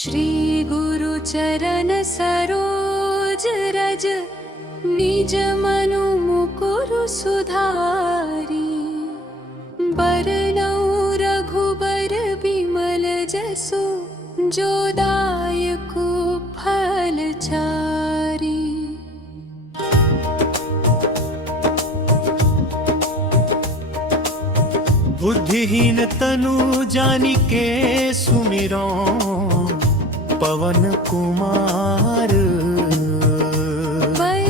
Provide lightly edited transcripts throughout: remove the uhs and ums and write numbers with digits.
श्री गुरु चरण सरोज रज निज मनु मुकुरु सुधारी। बरनउँ रघुबर बिमल जसु जो दायक फल चारी। बुद्धिहीन तनु जानिके सुमिरो पवन कुमार। बल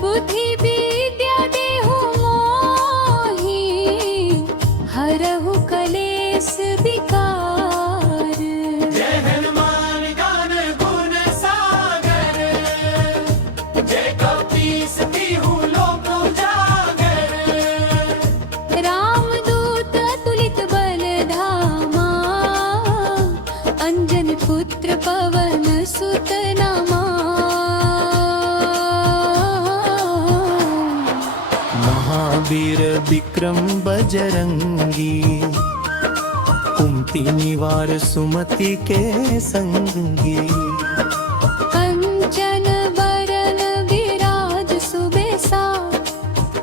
बुद्धि विद्या देहु मोहि हरहु कलेस विकार। जय हनुमान ज्ञान गुण सागर, जय कपीस तिहु लोक उजागर। रामदूत अतुलित बल धामा, अंजन पुत्र पवन सुत नमा। महावीर विक्रम बजरंगी, कुमति निवार सुमति के संगी। कंचन बरन विराज सुबेसा,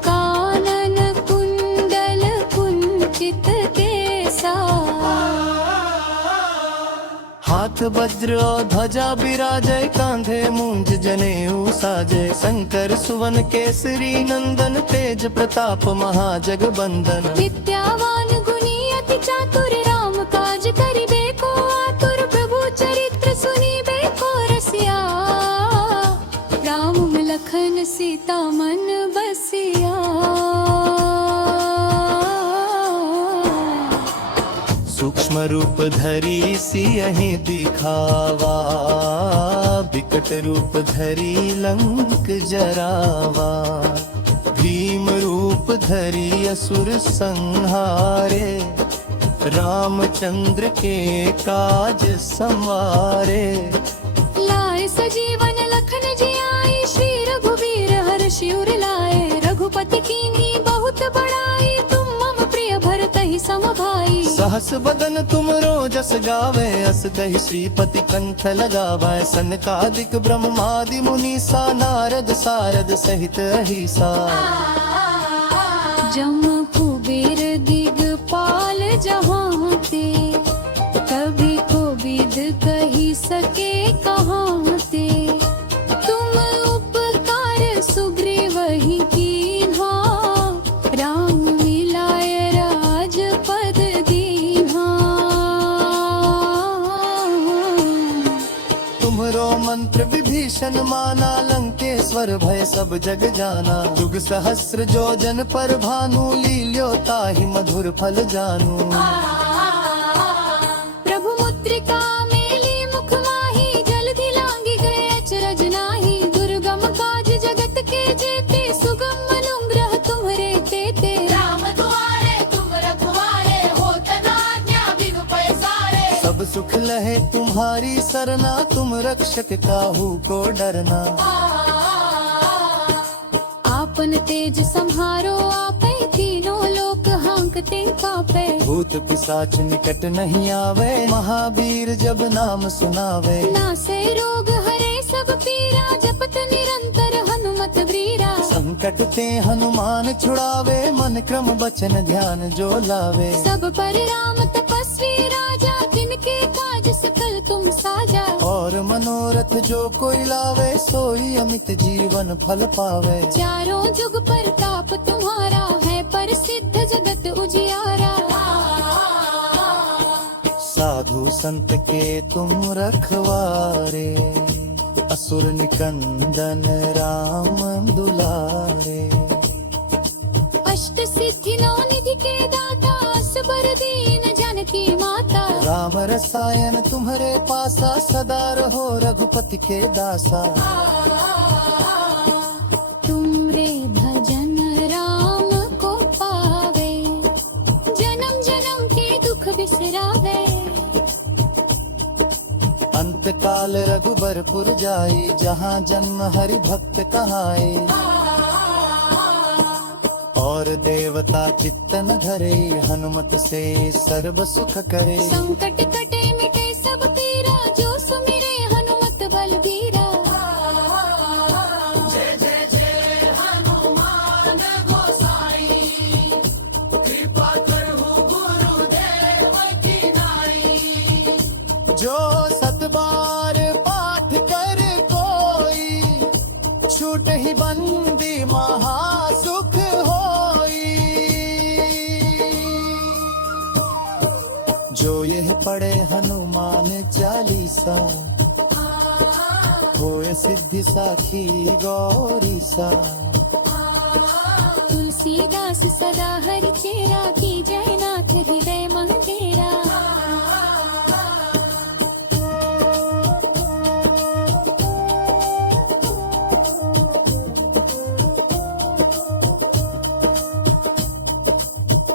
कानन कुंडल कुंचित केसा। हाथ वज्र और ध्वजा बिराजय, कांधे मूंज जनेऊ साजय। शंकर सुवन केसरी नंदन, तेज प्रताप महाजगबंदन। विद्यावान गुणी अति चातुर, राम काज करिबे को आतुर। प्रभु चरित्र सुनिबे को रसिया, राम लखन सीता मन बसिया। सूक्ष्म रूप धरी सियहि दिखावा, विकट रूप धरी लंक जरावा। भीम रूप धरी असुर संहारे, रामचंद्र के काज संवारे। लाए सजीवन लखन जियाई, श्री रघुवीर हर्षि उर लाए। रघुपति कीन्ही बहुत बड़ाई, तुम मम प्रिय भरतहि सम भाई। सहस बदन तुम रोजस गावे, अस कहि श्रीपति कंठ लगावे। सनकादिक ब्रह्मादि मुनीसा, नारद सारद सहित अहिसा। जम कुबेर दिगपाल जहाँ ते, कभी कोविद कही सके कहाँ ते। तुम उपकार सुग्रीवहि कीन्हा, राम मिलाय राजपद दीन्हा। तुम्हरो मंत्र विभीषण माना, लंकेश्वर भय सब जग जाना। जुग सहस्र जो जन पर भानु, लील्यो ताहि मधुर फल जानू। प्रभु मुद्रिका मेली मुख माहि, जलधि लांघि गए अचरज नाहि। दुर्गम काज जगत के जेते, सुगम अनुग्रह तुम्हरे तेते। राम दुआरे तुम रखवारे, होत न आज्ञा बिनु पैसारे। सब सुख लहे तुम्हारी सरना, तुम रक्षक काहू को डरना। आपन तेज संहारो आपै, तीनों लोक हांकते कापै। भूत पिशाच निकट नहीं आवे, महावीर जब नाम सुनावे। नासै रोग हरे सब पीरा, जपत निरंतर हनुमत वीरा। संकट ते हनुमान छुड़ावे, मन क्रम बचन ध्यान जो लावे। सब पर राम तपस्वी राजा, तिनके काज सकल तुम साजा। और मनोरथ जो कोई लावे, सोई अमित जीवन फल पावे। चारों जुग प्रताप तुम्हारा, है प्रसिद्ध जगत उजियारा। साधु संत के तुम रखवारे, असुर निकंदन राम दुलारे। अष्ट सिद्धि नौ निधि के दाता, असबर दीन जानकी माता। राम रसायन तुम्हारे पासा, सदा रहो रघुपति के दासा। तुमरे भजन राम को पावे, जन्म जन्म के दुख बिसरावे। अंत काल रघुबरपुर जाई, जहाँ जन्म हरि भक्त कहाई। और देवता चित्तन धरे, हनुमत से सर्व सुख करे। संकट कटे मिटे सब पीरा, जो सुन बार पाठ कर कोई, छूट ही बंदी महासुख होई। जो यह पढ़े हनुमान चालीसा, होए सिद्धि साखी गौरी सा। तुलसीदास सदा हरि चेरा, की जयनाथ हृदय मंदिरा।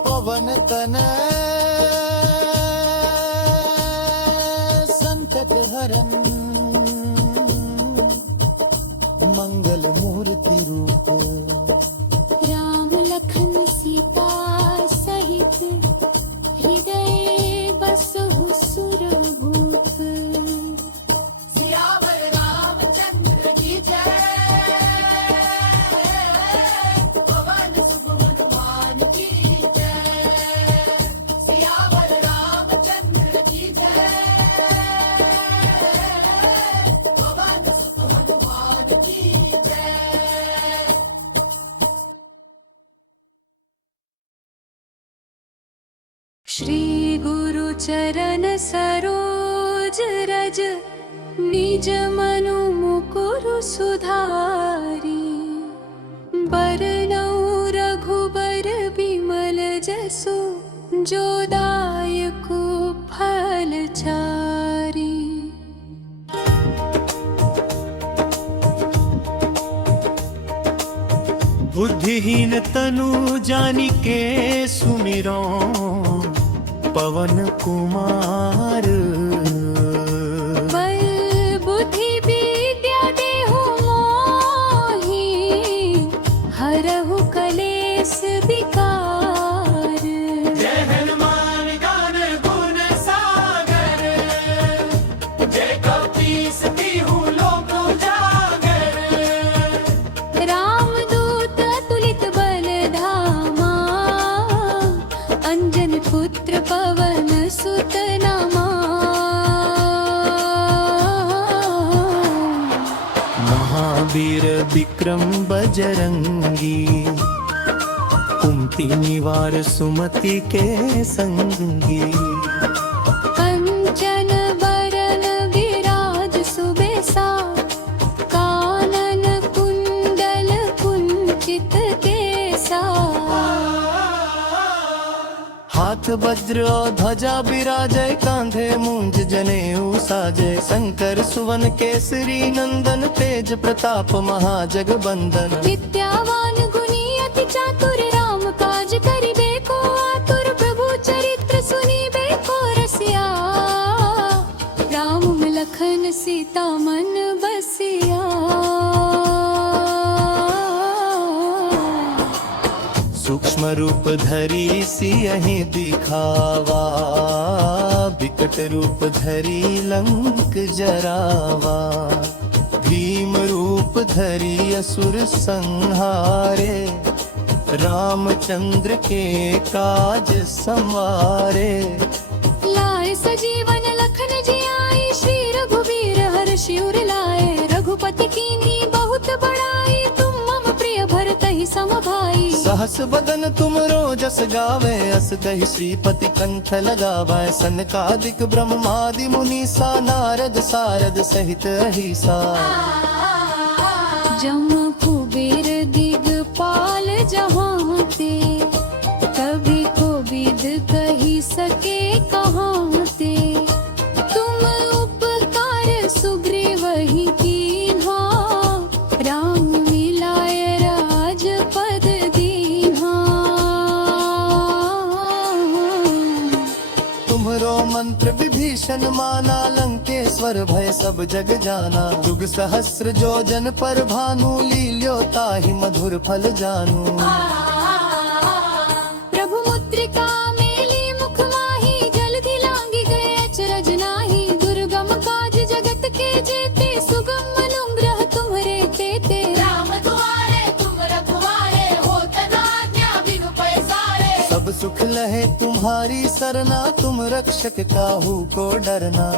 पवन तनय संकट हरन, मंगल मूर्ति रूप। राम लखन सीता सहित, हृदय बसहु सुरभूप। सियावर रामचंद्र की जय, पवन सुत हनुमान की जय। सियावर रामचंद्र की जय, पवन सुत हनुमान की जय। श्री गुरु चरण सरोज रज, निज मनु मुकुरु सुधारी। बरनउँ रघुबर बिमल जसु, जो दायक फल चारी। बुद्धिहीन तनु जानिके सुमिरो, पवन कुमार। बल बुद्धि विद्या देहु मोहि, हरहु कलेस विकार। जय हनुमान ज्ञान गुण सागर, जय कपीस तिहु लोक उजागर। रामदूत अतुलित बल धामा, अंजन पुत्र पवन सुत नमा। महावीर विक्रम बजरंगी, कुमति निवार सुमति के संगी। कंचन बरन विराज सुबेसा, कानन कुंडल कुंचित केसा। हाथ वज्र और ध्वजा बिराजय, कांधे मूंज जनेऊ साजय। शंकर सुवन केसरी नंदन, तेज प्रताप महाजगबंदन। विद्यावान गुणी अति चातुर, राम काज करिबे को आतुर। प्रभु चरित्र सुनिबे को रसिया, राम लखन सीता मन बसिया। सूक्ष्म रूप धरी सियहि दिखावा, विकट रूप धरी लंक जरावा। भीम रूप धरी असुर संहारे, रामचंद्र के काज संवारे। लाए सजीवन लखन जियाई, श्री रघुवीर हर्षि उर लाए। रघुपति कीन्ही बहुत बड़ाई, तुम मम प्रिय भरतहि सम भाई। सहस बदन तुम रोजस गावे, अस कहि श्रीपति कंठ लगावे। सनकादिक ब्रह्मादि मुनीसा, नारद सारद सहित अहिसा। जम कुबेर दिगपाल जहाँ ते, कभी को विद कही सके कहाँ ते। तुम उपकार सुग्रीव ही कीन्हा, राम मिलाय राजपद दीन्हा। तुम्हरो मंत्र विभीषण माना, लंकेश्वर भय सब जग जाना। युग सहस्र जो जन पर भानु, लील्यो ताहि मधुर फल जानू। प्रभु मुद्रिका मेली मुख माही, जलधि लांगी गए अचरज नाही। दुर्गम काज जगत के जेते, सुगम अनुग्रह तुम्हरे तेते। राम दुआरे तुम रखवारे, होत न आज्ञा बिनु पैसारे। सब सुख लहे तुम्हारी सरना, तुम रक्षक काहू को डरना।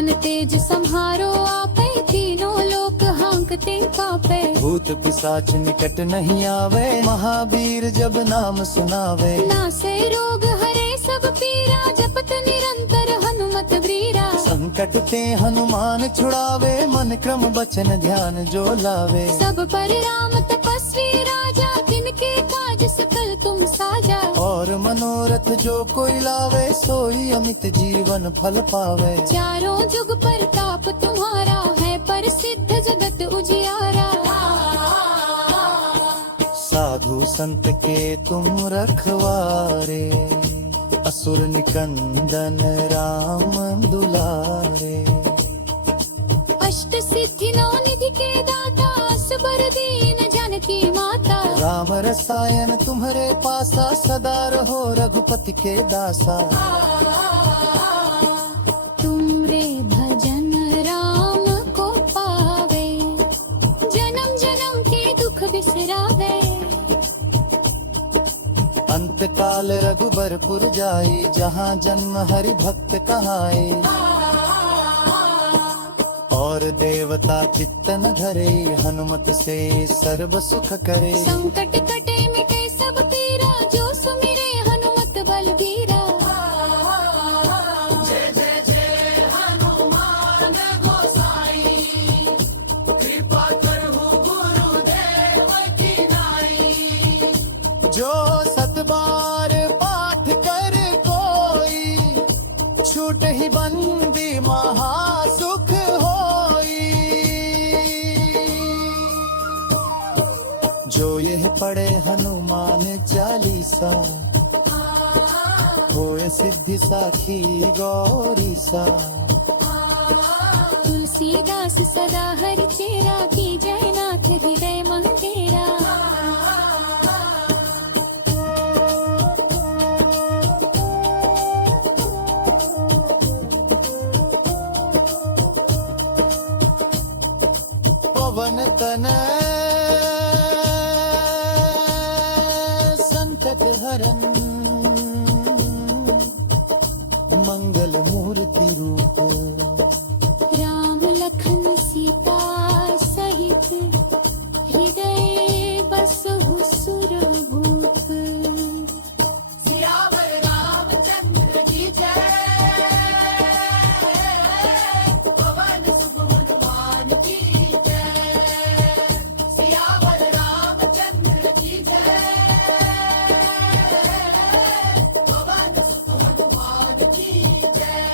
आपन तेज संहारो आपे तीनों लोक हांकते कापे भूत पिशाच निकट नहीं आवे महावीर जब नाम सुनावे नासे रोग हरे सब पीरा जपत निरंतर हनुमत वीरा संकट ते हनुमान छुड़ावे मन क्रम बचन ध्यान जो लावे सब पर राम तपस्वी राजा तिनके काज सकल तुम साजा और मनोरथ जो कोई लावे सोई अमित जीवन फल पावे चारों जुग प्रताप तुम्हारा है प्रसिद्ध जगत उजियारा साधु संत के तुम रखवारे असुर निकंदन राम दुलारे अष्ट सिद्धि नौ निधि के दाता असबर दीन जानकी माता राम रसायन तुम्हारे पासा सदा रहो रघुपति के दासा तुमरे भजन राम को पावे जन्म जन्म के दुख बिसरावे अंत काल रघुबरपुर जाई जहाँ जन्म हरि भक्त कहाई और देवता चित्तन धरे हनुमत से सर्व सुख करे संकट कटे मिटे सब पीरा जो सुमिरे हनुमत बलबीरा जो सतबार पाठ कर कोई छूट ही बंदी महासुख होई जो यह पढ़े हनुमान चालीसा होए सिद्धि साखी गौरी सा तुलसीदास सदा हरि चेरा की जयनाथ हृदय मंदिरा पवन तन संकट हरन मंगल मूर्ति रूप राम लखन सीता सहित हृदय बसहु सुरभूप सियावर रामचंद्र की जय पवन सुत हनुमान की जय सियावर रामचंद्र की जय पवन सुत हनुमान की जय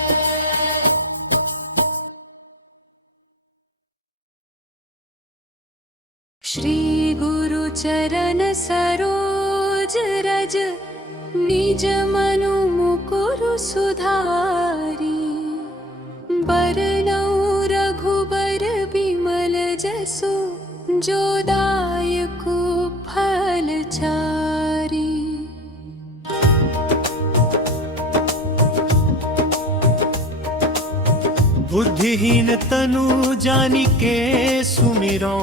श्री गुरु चरण सरोज रज निज मनु मुकुरु सुधारी बरनउँ रघुबर बिमल जसु जो दायकु फल चारी बुद्धिहीन तनु जानिके सुमिरो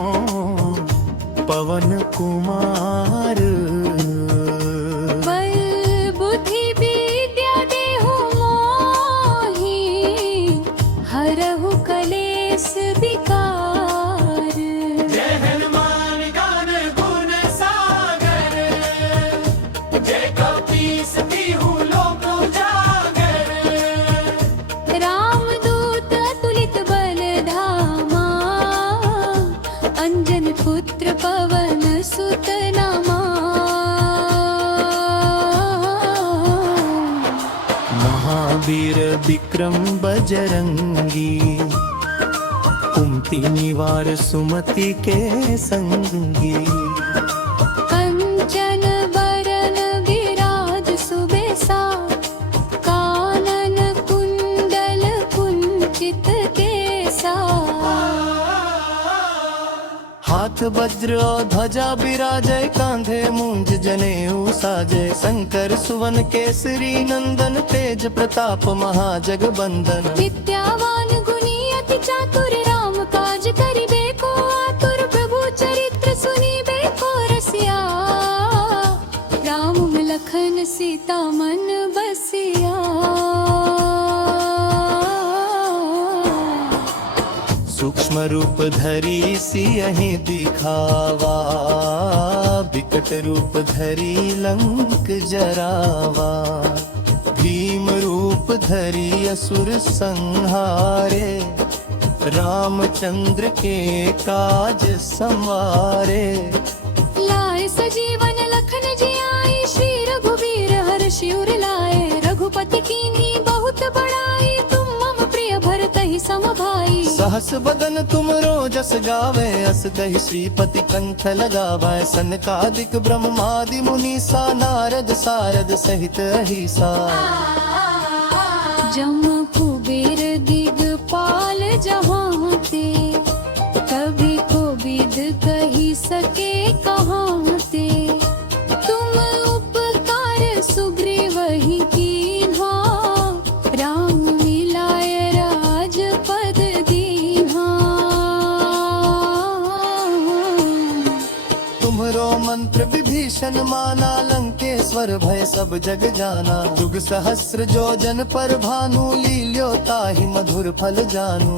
पवन कुमार बल बुद्धि विद्या देहु मोहि हरहु कलेस विकार जय हनुमान ज्ञान गुण सागर जय कपीस तिहु लोक उजागर रामदूत अतुलित बल धामा अंजन पुत्र पवन सुत नमा महावीर विक्रम बजरंगी कुमति निवार सुमति के संगी कंचन बरन विराज सुबेसा कानन कुंडल कुंचित केसा हाथ वज्र और ध्वजा विराजय कांधे मूंज जनेऊ साजय शंकर सुवन केसरी नंदन तेज प्रताप महाजगबंदन विद्यावान गुणी अति चातुर राम काज करिबे को आतुर प्रभु चरित्र सुनिबे को रसिया राम लखन सीता मन बसिया सूक्ष्म रूप धरी सियहि दिखावा, विकट रूप धरी लंक जरावा। भीम रूप धरी असुर संहारे, रामचंद्र के काज संवारे। लाए सजीवन लखन जियाए, श्री रघुवीर हर्षि उर लाए। रघुपति कीन्ही बहुत बड़ाई, तुम मम प्रिय भरतहि सम भाई। सहस बदन तुम रोजस गावे, अस कहि श्रीपति कंठ लगावे। सनकादिक ब्रह्मादि मुनीसा, नारद सारद सहित अहिसा। जम कुबेर दिगपाल जहाँ ते, कभी को विद कही सके कहाँ ते। तुम उपकार सुग्रीव ही कीन्हा, राम मिलाय राजपद दीन्हा। तुम्हरो मंत्र विभीषण माना, लंकेश्वर भय सब जग जाना। जुग सहस्र जो जन पर भानु, लील्यो ताहि मधुर फल जानू।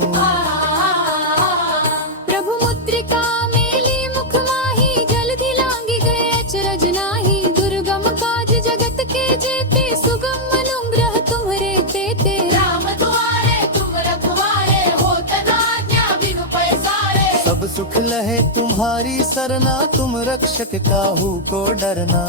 प्रभु मुद्रिका मेली मुख माही, जलधि लांगी गए अचरज नाही। दुर्गम काज जगत के जेते, सुगम अनुग्रह तुम्हरे तेते। राम दुआरे तुम रखवारे, होत न आज्ञा बिनु पैसारे। सब सुख लहे तुम्हारी सरना, तुम रक्षक काहू को डरना।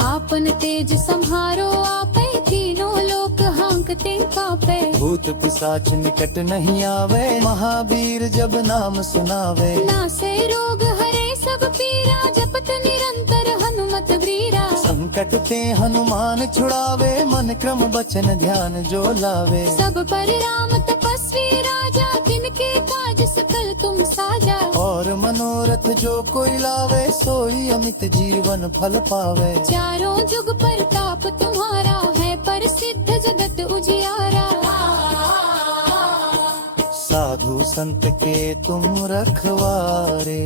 आपन तेज संहारो आपै, तीनों लोक हांकते कापै। भूत पिशाच निकट नहीं आवे, महावीर जब नाम सुनावे। नासे रोग हरे सब पीरा, जपत निरंतर हनुमत वीरा। संकट ते हनुमान छुड़ावे, मन क्रम बचन ध्यान जो लावे। सब पर राम तपस्वी राजा, तिनके काज सकल तुम साजा। और मनोरथ जो कोई लावे, सोई अमित जीवन फल पावे। चारों जुग परताप तुम्हारा, है प्रसिद्ध जगत उजियारा। साधु संत के तुम रखवारे,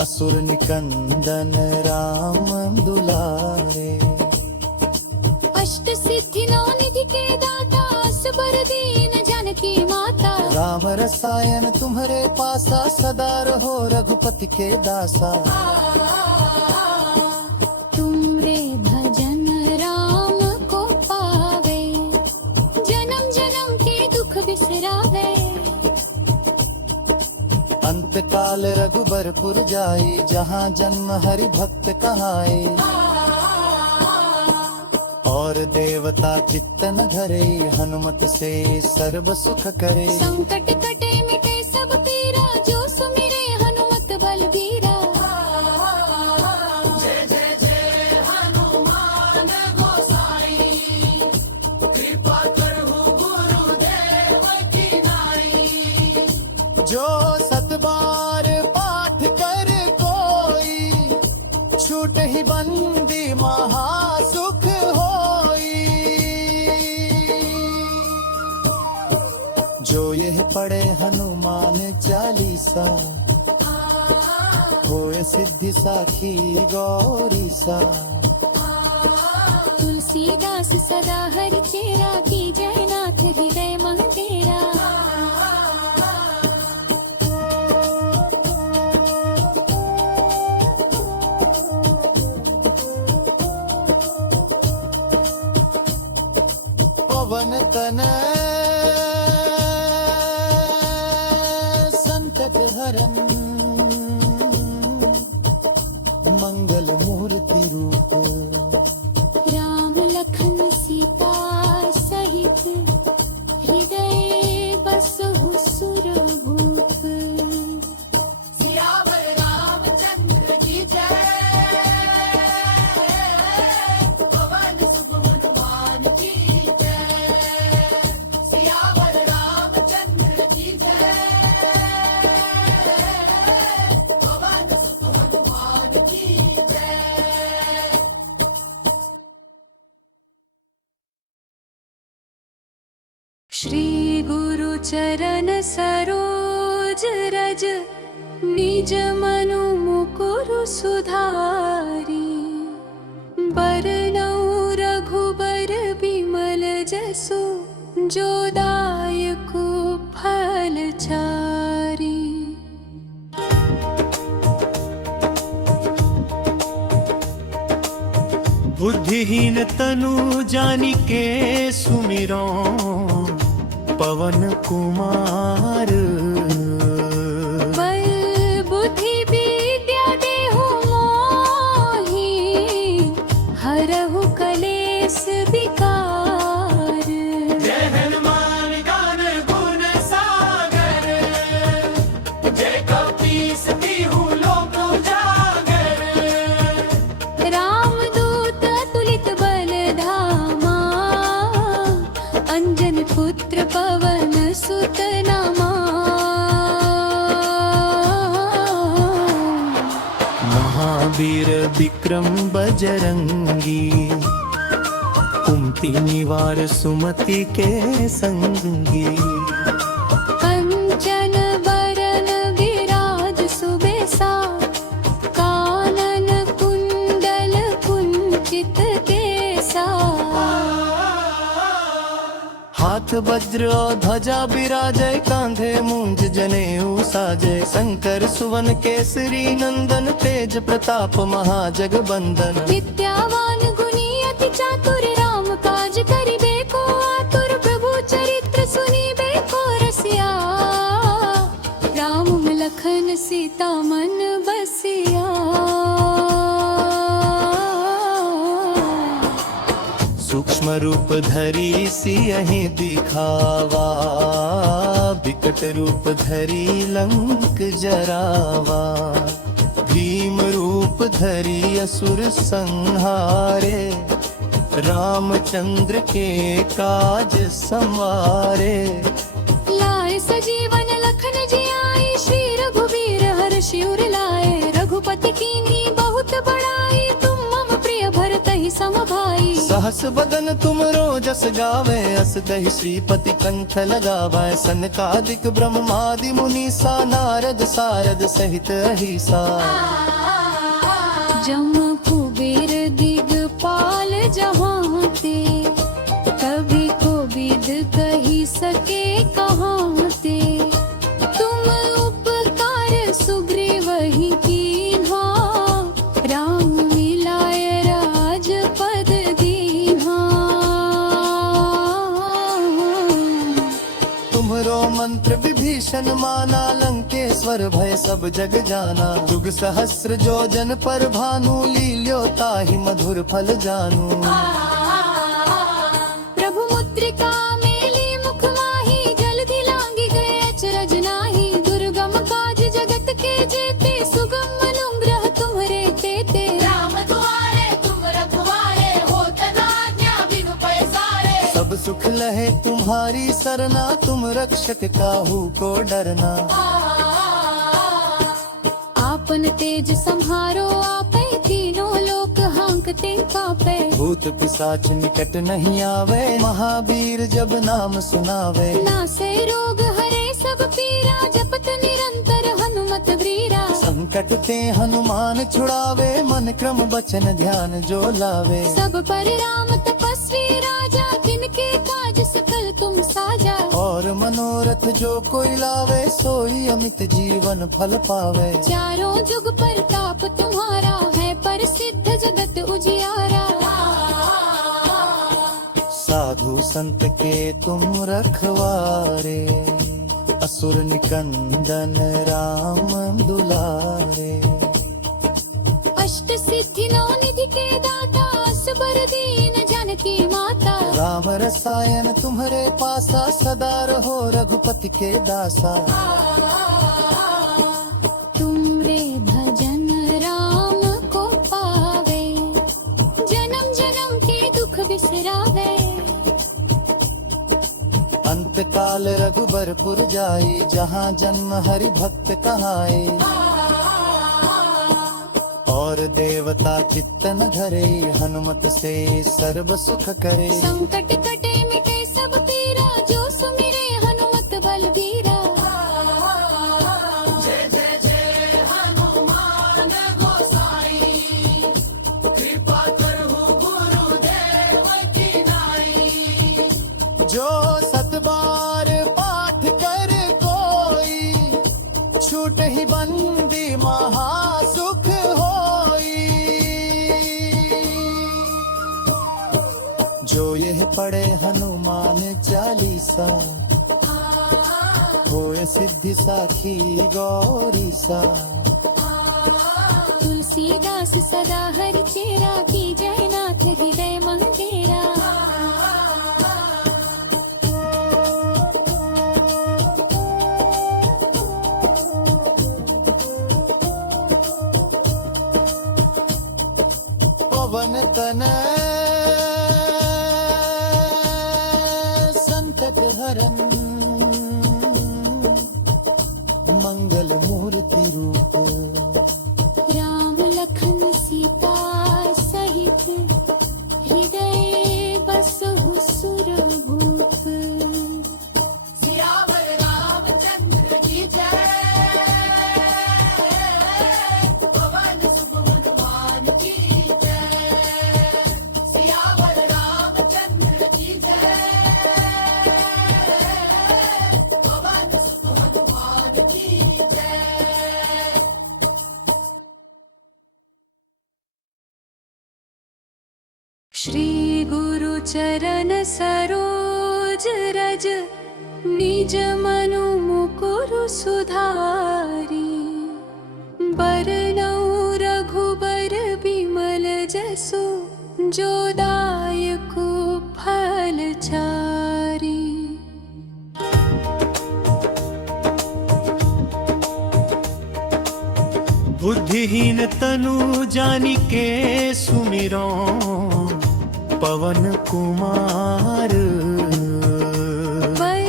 असुर निकंदन राम दुलारे। अष्ट सिद्धि नौ निधि के दाता, असबर दीन जानकी माता। राम रसायन तुम्हारे पासा, सदा रहो रघुपति के दासा। तुमरे भजन राम को पावे, जन्म जन्म के दुख बिसरावे। अंत काल रघुबरपुर जाई, जहाँ जन्म हरि भक्त कहाई। और देवता चित्तन धरे, हनुमत से सर्व सुख करे। संकट कटे मिटे सब पीरा, जो सुमिरे हनुमत बलबीरा। जय जय जय हनुमान गोसाई, कृपा करहु गुरुदेव की नाई। जो सत बार पाठ कर कोई, छूट ही बंदी महासुख होई। जो यह पढ़े हनुमान चालीसा, होए सिद्धि साखी गौरी सा। तुलसीदास सदा हरि चेरा, की जयनाथ हृदय मंदिरा। पवन तनय संकट हरन, मंगल मूर्ति रूप। राम लखन सीता सहित, हृदय बसहु सुरभूप। सियावर रामचंद्र की जय, पवन सुत हनुमान की जय। सियावर रामचंद्र की जय, पवन सुत हनुमान की जय। श्री गुरु चरण सरोज रज, निज मनु मुकुरु सुधारी। बरनउँ रघुबर बिमल जसु, जो दायक दीन तनु जानी के सुमिरो पवन कुमार। बल बुद्धि विद्या देहु मोहि हरहु कलेस विकार। जय हनुमान ज्ञान गुण सागर, जय कपीस तिहु लोक उजागर। रामदूत अतुलित बल धामा, अंजन पुत्र पवन सुत नमा। महावीर विक्रम बजरंगी, कुमति निवार सुमति के संगी। कंचन बरन विराज सुबेसा, कानन कुंडल कुंचित केसा। हाथ वज्र और ध्वजा बिराजय, कांधे मूंज जनेऊ साजय। शंकर सुवन केसरी नंदन, तेज प्रताप महाजगबंदन। विद्यावान गुणी अति चातुर, राम काज करिबे को आतुर। प्रभु चरित्र सुनिबे को रसिया, राम लखन सीता मन बसिया। सूक्ष्म रूप धरी सियहि दिखावा, विकट रूप धरी लंक जरावा। भीम रूप धरी असुर संहारे, रामचंद्र के काज संवारे। लाए सजीवन लखन जियाए, श्री रघुवीर हर्षि उर लाए। रघुपति कीन्ही बहुत बड़ाई, तुम मम प्रिय भरतहि सम भाई। सहस बदन तुम रोजस गावे, अस कहि श्रीपति कंठ लगावे। सनकादिक ब्रह्मादि मुनीसा, नारद सारद सहित अहिसा। जम कुबेर दिगपाल जहाँ ते, कभी को विद कही सके कहाँ ते। तुम उपकार सुग्रीव ही कीन्हा, राम मिलाय राजपद दीन्हा। तुम्हरो मंत्र विभीषण माना, लंकेश्वर भय सब जग जाना। जुग सहस्र जो जन पर भानु, लील्यो ताहि मधुर फल जानू। प्रभु मुद्रिका मेली मुख माही, जलधि लांगी गए अचरज नाही। दुर्गम काज जगत के जेते, सुगम अनुग्रह तुम्हरे तेते। राम दुआरे तुम रखवारे, होत न आज्ञा बिनु पैसारे। सब सुख लहे तुम्हारी सरना, तुम रक्षक काहू को डरना। आपन तेज संहारो आपै, तीनों लोक हांकते कापै। भूत पिशाच निकट नहीं आवे, महावीर जब नाम सुनावे। नासे रोग हरे सब पीरा, जपत निरंतर हनुमत वीरा। संकट ते हनुमान छुड़ावे, मन क्रम बचन ध्यान जो लावे। सब पर राम तपस्वी राजा, तिनके काज सकल तुम साजा। और मनोरथ जो कोई लावे, सोई अमित जीवन फल पावे। चारों जुग प्रताप तुम्हारा, है प्रसिद्ध जगत उजियारा। साधु संत के तुम रखवारे, असुर निकंदन राम दुलारे। अष्ट सिद्धि नौ निधि के दाता, असबर दीन जानकी माता। राम रसायन तुम्हरे पासा, सदा रहो रघुपति के दासा। तुमरे भजन राम को पावे, जन्म जन्म के दुख बिसरावे। अंत काल रघुबरपुर जाई, जहाँ जन्म हरि भक्त कहाई। और देवता चित्तन धरे, हनुमत से सर्व सुख करे। संकट कटे मिटे सब पीरा, जो सुमिरे हनुमत बलबीरा। जय जय जय हनुमान गोसाई, कृपा करहु गुरुदेव की नाई। जो सत बार पाठ कर कोई, छूट ही बंदी महासुख होई। पड़े हनुमान चालीसा, होए सिद्धि साखी गौरी सा। तुलसीदास सदा हरि चेरा, की जय नाथ हृदय मंदिरा। पवन तनय संकट हरन, मंगल मूर्ति रूप। राम लखन सीता सहित, हृदय बसहु सुरभूप। सियावर रामचंद्र की जय, पवन सुत हनुमान की जय। सियावर रामचंद्र की जय, पवन सुत हनुमान की जय। श्री गुरु चरण सरोज रज, निज मनु मुकुरु सुधारी। बरनउँ रघुबर बिमल जसु, जो दायक फल चारी। बुद्धिहीन तनु जानिके सुमिरो, पवन कुमार। बल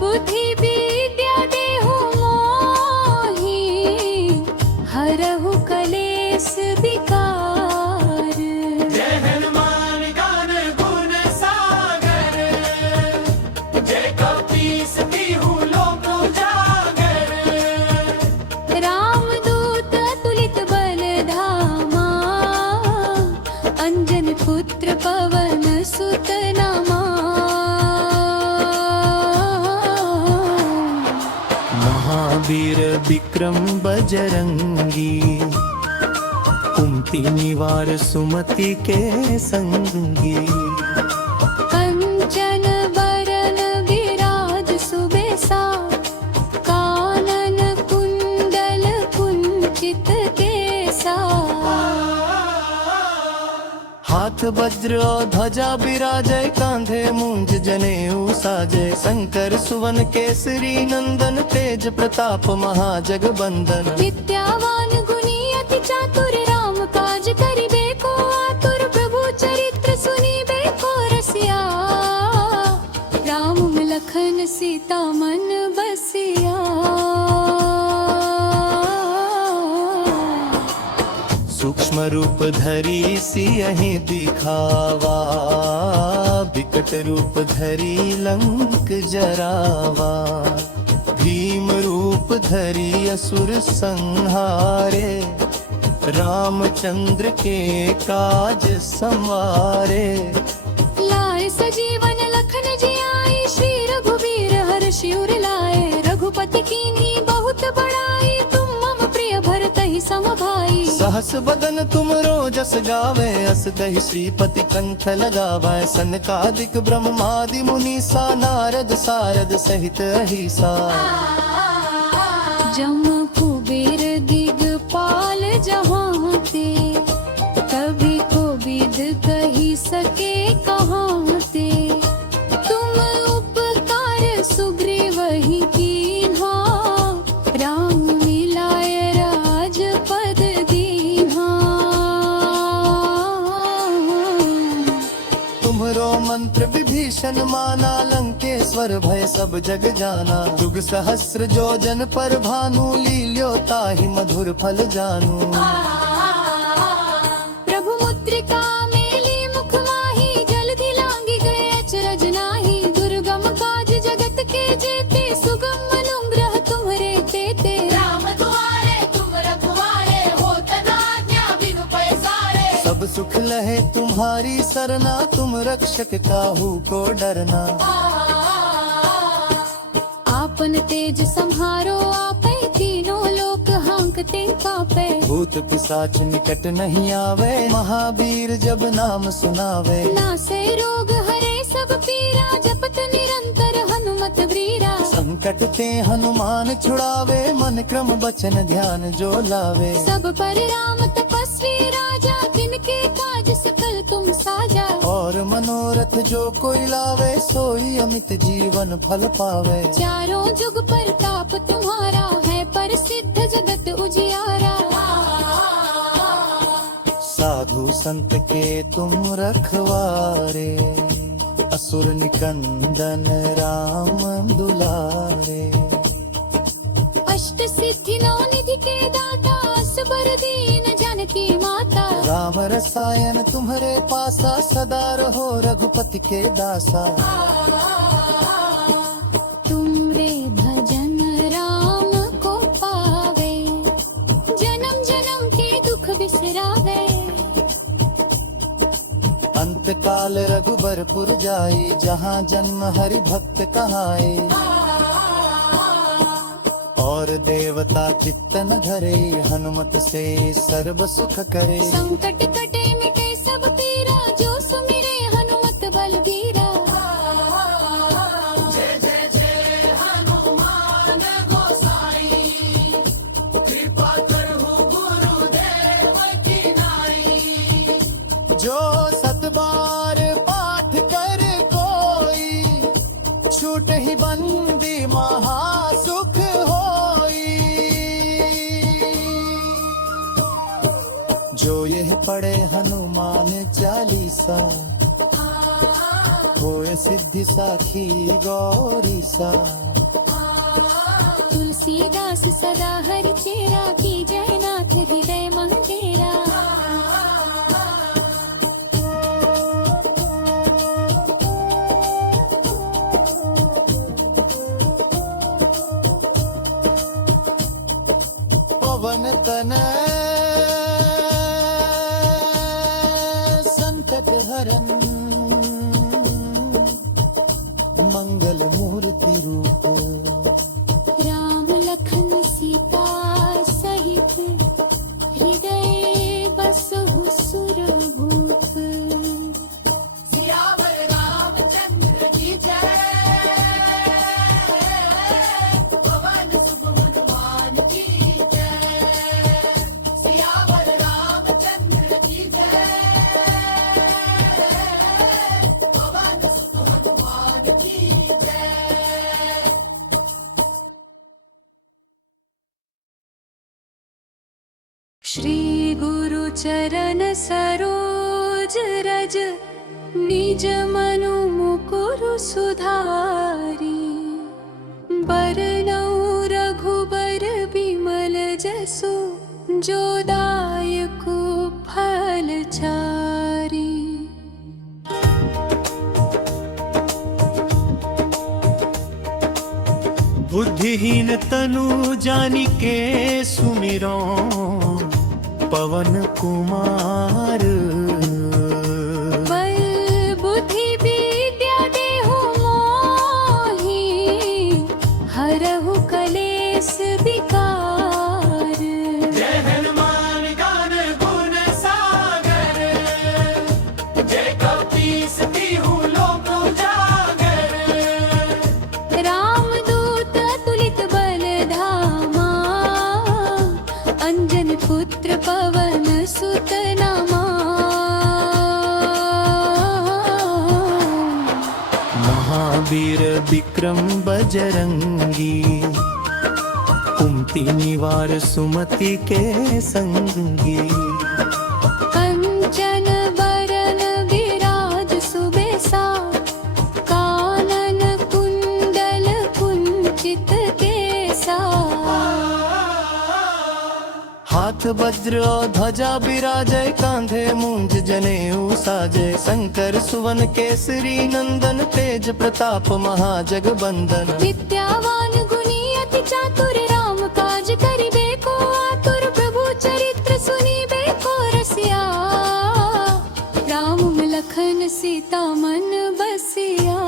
बुद्धि विद्या देहु मोहि, हरहु कलेस विकार। जय हनुमान ज्ञान गुण सागर, जय कपीस तिहु लोक उजागर। रामदूत अतुलित बल धामा, अंजन पुत्र पवन सुत नमा। महावीर विक्रम बजरंगी, कुमति निवार सुमति के संगी। कंचन बरन विराज सुबेसा, कानन कुंडल कुंचित केसा। हाथ वज्र और ध्वजा बिराजय, कांधे मूंज जनेऊ साजय। शंकर सुवन केसरी नंदन, तेज प्रताप महाजगबंदन। विद्यावान गुणी अति चातुर, राम काज करिबे को आतुर। प्रभु चरित्र सुनिबे को रसिया, राम लखन सीता मन बसिया। सूक्ष्म रूप धरी सियहि दिखावा, विकट रूप धरी लंक जरावा। भीम रूप धरी असुर संहारे, रामचंद्र के काज संवारे। लाए सजीवन लखन जियाई, श्री रघुवीर हर्षि उर लाए। रघुपति कीन्ही बहुत बड़ाई, तुम मम प्रिय भरतहि सम भाई। सहस बदन तुम रोजस गावे, अस दहि श्रीपति कंठ लगावे। सनकादिक ब्रह्मादि मुनीसा, नारद सारद सहित अहिसा। जम कुबेर दिगपाल जहाँ ते, कभी को विद कही सके कहाँ ते। तुम उपकार सुग्रीवहि कीन्हा, राम मिलाय राजपद दीन्हा। तुम्हरो मंत्र विभीषण माना, लंकेश्वर भय सब जग जाना। जुग सहस्र जो जन पर भानु, लील्यो ताहि मधुर फल जानू। प्रभु मुद्रिका मेली मुख माहि, जलधि लांघि गए अचरज नाही। दुर्गम काज जगत के जेते, सुगम अनुग्रह तुम्हरे तेते। राम दुआरे तुम रखवारे, होत न आज्ञा बिनु पैसारे। सब सुख लहे तुम्हारी सरना, तुम रक्षक काहू को डरना। आपन तेज संहारो आपै, तीनों लोक हांकते कापै। भूत पिशाच निकट नहीं आवे, महावीर जब नाम सुनावे। नासे रोग हरे सब पीरा जपत निरंतर हनुमत वीरा संकट ते हनुमान छुड़ावे मन क्रम बचन ध्यान जो लावे सब पर राम तपस्वी राजा जिनके काज सकल तुम साजा और मनोरथ जो कोई लावे सोई अमित जीवन फल पावे चारों जुग प्रताप तुम्हारा है प्रसिद्ध जगत उजियारा साधु संत के तुम रखवारे असुर निकंदन राम दुलारे अष्ट सिद्धि नौ निधि के दाता असबर दीन जानकी माता राम रसायन तुम्हारे पासा सदा रहो रघुपति के दासा तुमरे भजन राम को पावे जन्म जन्म के दुख बिसरावे अंत काल रघुबरपुर जाई जहाँ जन्म हरि भक्त कहाई और देवता चित्तन धरे हनुमत से सर्व सुख करे संकट कटे मिटे सब पीरा जो सुमिरे हनुमत बलबीरा जय जय जय हनुमान गोसाई कृपा करहु गुरुदेव की नाई जो सत बार पाठ कर कोई छूट ही बंदी महासुख होई जो यह पढ़े हनुमान चालीसा होए सिद्धि साखी गौरी सा तुलसीदास सदा हरि चेरा की जयनाथ हृदय मंदिरा पवन तन संकट हरन मंगल मूर्ति रूप राम लखन सीता सहित हृदय बसहु सुरभूप सियावर रामचंद्र की जय पवन सुत हनुमान की जय सियावर रामचंद्र की जय पवन सुत हनुमान की जय श्री गुरु चरण सरोज रज निज मनु मुकुरु सुधारी बरनउँ रघुबर बिमल जसु जो दायक फल चारी बुद्धिहीन तनु जानिके सुमिरो पवन कुमार बल बुद्धि विद्या देहु मोहि हरहु कलेस विकार जय हनुमान ज्ञान गुण सागर जय कपीस तिहु लोक उजागर रामदूत अतुलित बल धामा अंजन पुत्र पवन सुत नमा महावीर विक्रम बजरंगी कुमति निवार सुमति के संगी कंचन बरन विराज सुबेसा कानन कुंडल कुंचित केसा हाथ वज्र और ध्वजा बिराजय कांधे मूंज जनेऊ साजय शंकर सुवन केसरी नंदन तेज प्रताप महाजगबंदन विद्यावान गुणी अति चातुर राम काज करिबे को आतुर प्रभु चरित्र सुनिबे को रसिया राम लखन सीता मन बसिया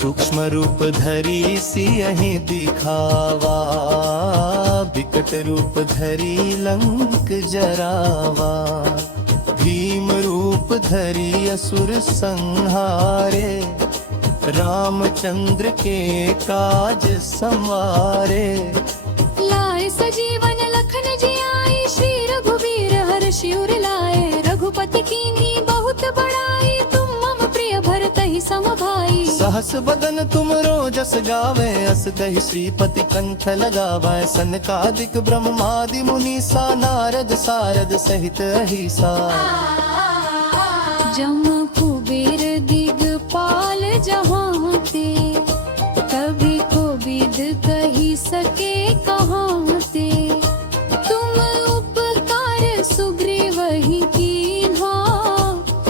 सूक्ष्म रूप धरी सियहि दिखावा विकट रूप धरी लंक जरावा धरी असुर संहारे, रामचंद्र के काज संवारे। लाए सजीवन लखन जियाई, श्री रघुवीर हर्षि उर लाए। रघुपति कीन्ही बहुत बड़ाई, तुम मम प्रिय भरत ही सम भाई। सहस बदन तुम रोजस गावे, अस दहि श्रीपति कंठ लगावे। सनकादिक ब्रह्मादि मुनीसा, नारद सारद सहित अहिसा। जम कुबेर दिगपाल जहाँ ते, कभी को विद कही सके कहाँ ते। तुम उपकार सुग्रीव ही कीन्हा,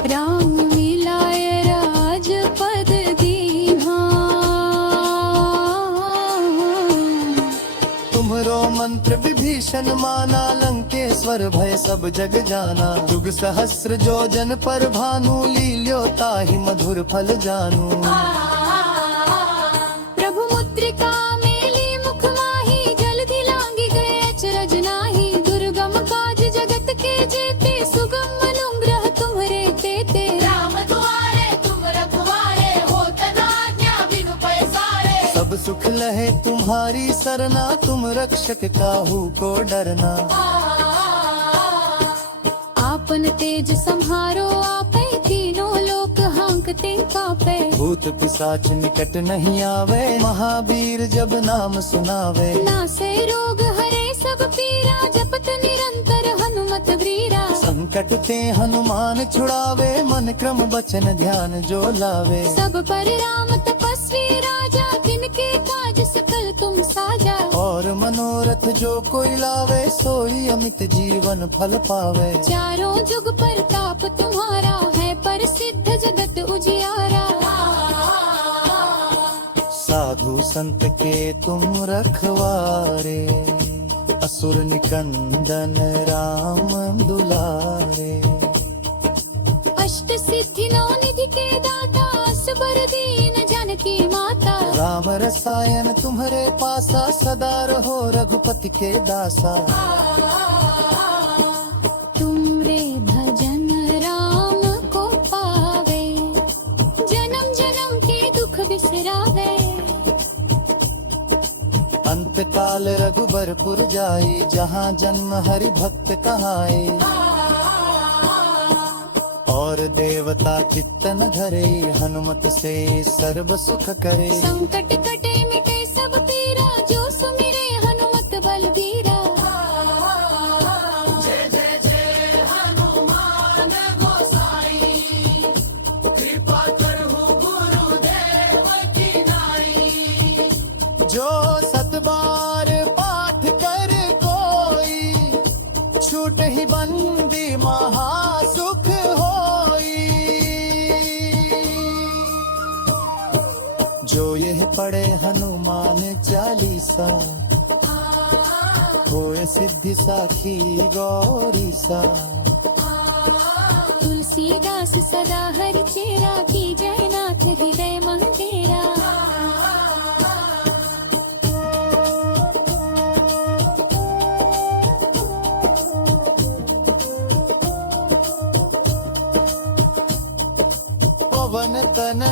राम मिलाय राजपद दीन्हा। तुम्हरो मंत्र विभीषण माना, लंकेश्वर भय सब जग जाना। युग सहस्र जो जन पर भानु, लील्यो ताहि मधुर फल जानू। प्रभु मुद्रिका मेली मुख माही, जलधि लांगी गए अचरज नाही। दुर्गम काज जगत के जेते, सुगम अनुग्रह तुम्हरे तेते। राम दुआरे तुम रखवारे, होत न आज्ञा बिनु पैसारे। सब सुख लहे तुम्हारी सरना, तुम रक्षक काहू को डरना। आपन तेज संहारो आपै, तीनों लोक हांकते कापै। भूत पिशाच निकट नहीं आवे, महावीर जब नाम सुनावे। नासै रोग हरे सब पीरा, जपत निरंतर हनुमत वीरा। संकट ते हनुमान छुड़ावे, मन क्रम बचन ध्यान जो लावे। सब पर राम तपस्वी राजा, तिनके काज सकल तुम साजा। और मनोरथ जो कोई लावे, सोई अमित जीवन फल पावे। चारों जुग प्रताप तुम्हारा, है प्रसिद्ध जगत उजियारा। साधु संत के तुम रखवारे, असुर निकंदन राम दुलारे। अष्ट सिद्धि नौ निधि के दाता, असबर दीन जानकी माता। राम रसायन तुम्हारे पासा, सदा रहो रघुपति के दासा। तुमरे भजन राम को पावे, जन्म जन्म के दुख बिसरावे। अंत काल रघुबरपुर जाई, जहाँ जन्म हरि भक्त कहाई। और देवता चित्तन धरे, हनुमत से सर्व सुख करे। संकट कटे मिटे सब पीरा, जो सुमिरे हनुमत बलबीरा। जय जय जय हनुमान गोसाई, कृपा करहु गुरुदेव की नाई। जो सत बार पाठ कर कोई, छूट ही बंदी महासुख होई। जो यह पढ़े हनुमान चालीसा, होए सिद्धि साखी गौरी सा। तुलसीदास सदा हरि चेरा, की जय नाथ हृदय मंदिरा। पवन तन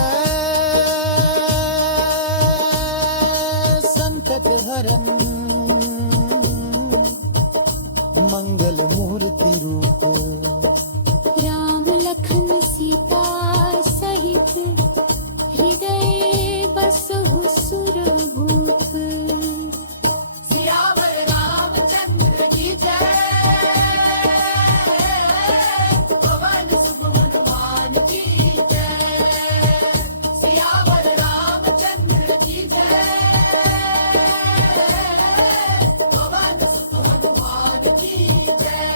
संकट हरन, मंगल मूर्ति रूप। राम लखन सीता सहित, हृदय बसहु सुरभूप। सियावर रामचंद्र की जय, पवन सुत हनुमान की जय। सियावर रामचंद्र की जय, पवन सुत हनुमान की जय।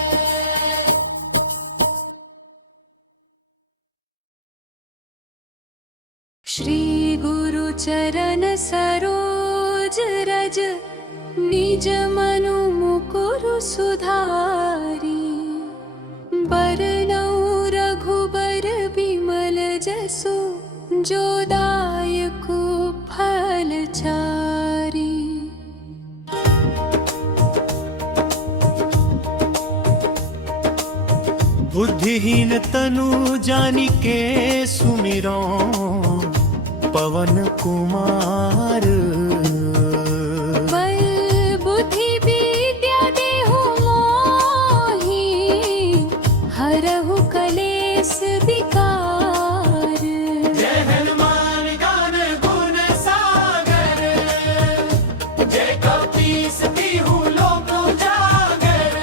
श्री गुरु चरण सरोज रज, निज मनु मुकुरु सुधारी। बरनउँ रघुबर बिमल जसु, जो दायक फल चारी। बुद्धिहीन तनु जानी के सुमिरो पवन कुमार बल बुद्धि विद्या देहु मोहि हरहु कलेस विकार जय हनुमान ज्ञान गुण सागर जय कपीस तिहु लोक उजागर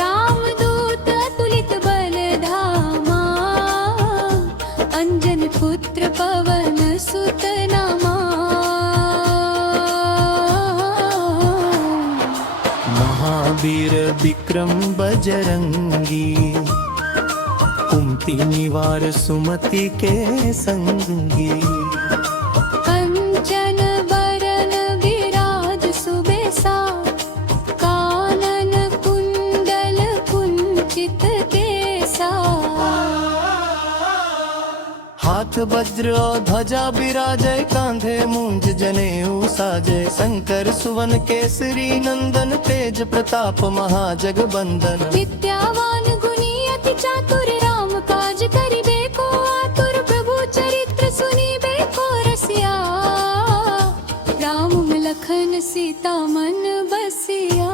रामदूत अतुलित बल धामा अंजन पुत्र पवन सुत नमा महावीर विक्रम बजरंगी कुमति निवार सुमति के संगी कंचन बरन विराज सुबेसा कानन कुंडल कुंचित केसा हाथ वज्र और ध्वजा विराजय कांधे मूंज जनेऊ साजय शंकर सुवन केसरी नंदन तेज प्रताप महाजगबंदन विद्यावान गुणी अति चातुर राम काज करिबे को आतुर प्रभु चरित्र सुनिबे को रसिया राम लखन सीता मन बसिया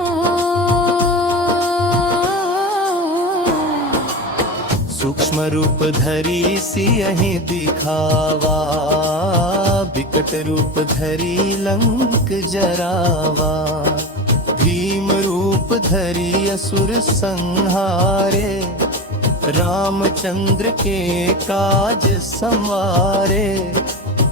सूक्ष्म रूप धरी सियहि दिखावा विकट रूप धरी लंक जरावा भीम रूप धरी असुर संहारे रामचंद्र के काज संवारे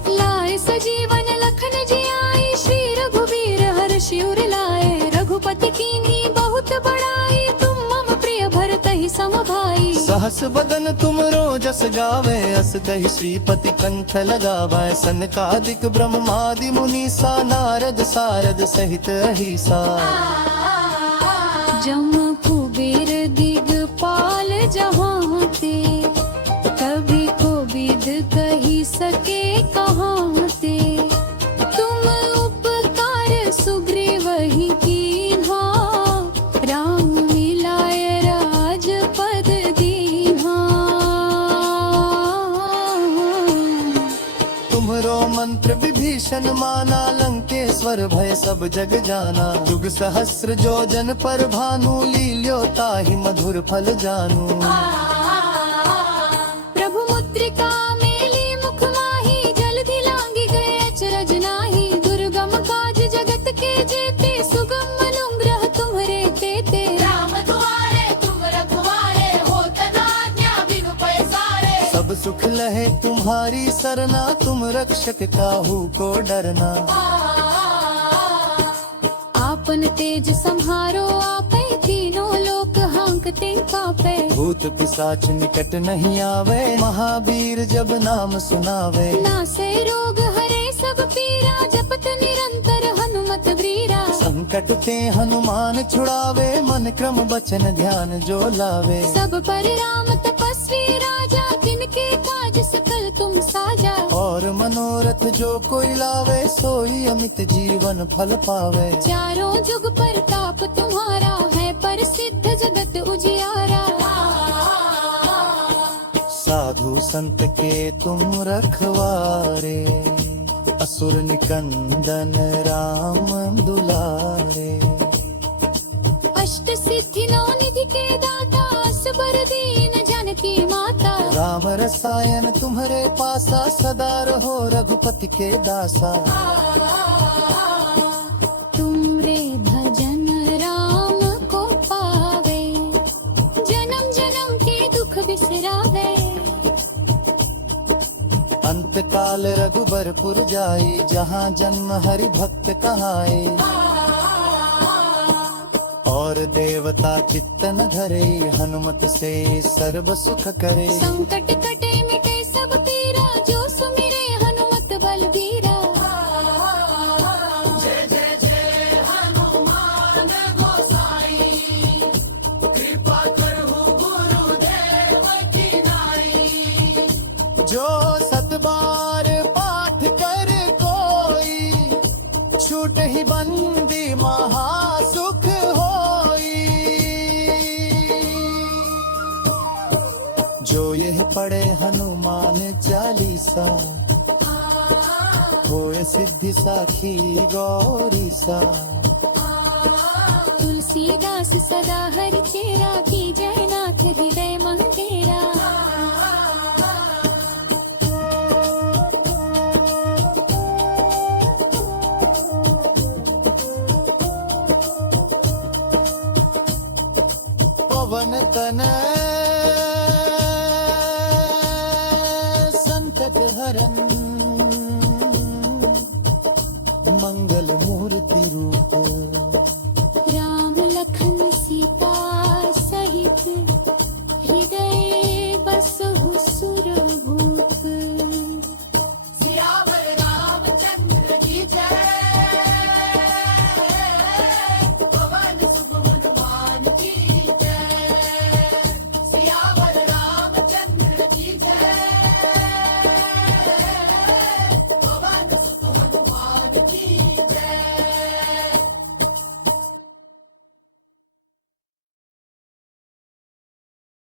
लाए सजीवन लखन जियाई श्री रघुवीर हर्षि उर लाए रघुपति कीन्ही बहुत बड़ाई तुम मम प्रिय भरत ही सम भाई सहस बदन तुम रोजस गावे अस कहि श्रीपति कंठ लगावे सनकादिक ब्रह्मादि मुनीसा नारद सारद सहित अहिसा जम कुबेर दिगपाल जहाँ ते कभी को विद कही सके कहाँ ते तुम उपकार सुग्रीव ही कीन्हा राम मिलाय राजपद दीन्हा तुम्हरो मंत्र विभीषण माना लंकेश्वर भय सब जग जाना युग सहस्र जो जन पर भानु लील्यो ताहि मधुर फल जानू प्रभु मुद्रिका मेली मुख माही जलधि लांगी गए अचरज नाही दुर्गम काज जगत के जेते सुगम अनुग्रह तुम्हरे तेते राम दुआरे तुम रखवारे होत न आज्ञा बिनु पैसारे सब सुख लहे तुम्हारी सरना तुम रक्षक काहू को डरना आपन तेज संहारो आपै तीनों लोक हांकते कापै भूत पिशाच निकट नहीं आवे महावीर जब नाम सुनावे नासे रोग हरे सब पीरा जपत निरंतर हनुमत वीरा संकट ते हनुमान छुड़ावे मन क्रम बचन ध्यान जो लावे सब पर राम तपस्वी राजा तिनके काज सकल तुम साजा और मनोरथ जो कोई लावे सोई अमित जीवन फल पावे चारों जुग प्रताप तुम्हारा है प्रसिद्ध जगत उजियारा साधु संत के तुम रखवारे असुर निकंदन राम दुलारे अष्ट सिद्धि नौ निधि के दाता असबर दीन जानकी माता राम रसायन तुम्हारे पासा सदा रहो रघुपति के दासा तुमरे भजन राम को पावे जन्म जन्म के दुख बिसरावे अंत काल रघुबरपुर जाई जहाँ जन्म हरि भक्त कहाए और देवता चित्तन धरे हनुमत से सर्व सुख करे संकट कटे मिटे सब पीरा जो सुमिरे हनुमत बलबीरा जय जय जय हनुमान गोसाई कृपा करहु गुरुदेव की नाई जो सतबार पाठ कर कोई छूट ही बंदी महासुख होई जो जो यह पढ़े हनुमान चालीसा होए सिद्धि साखी गौरी सा। तुलसीदास सदा हरि चेरा की जयनाथ हृदय मंदिरा। पवन तन संकट हरन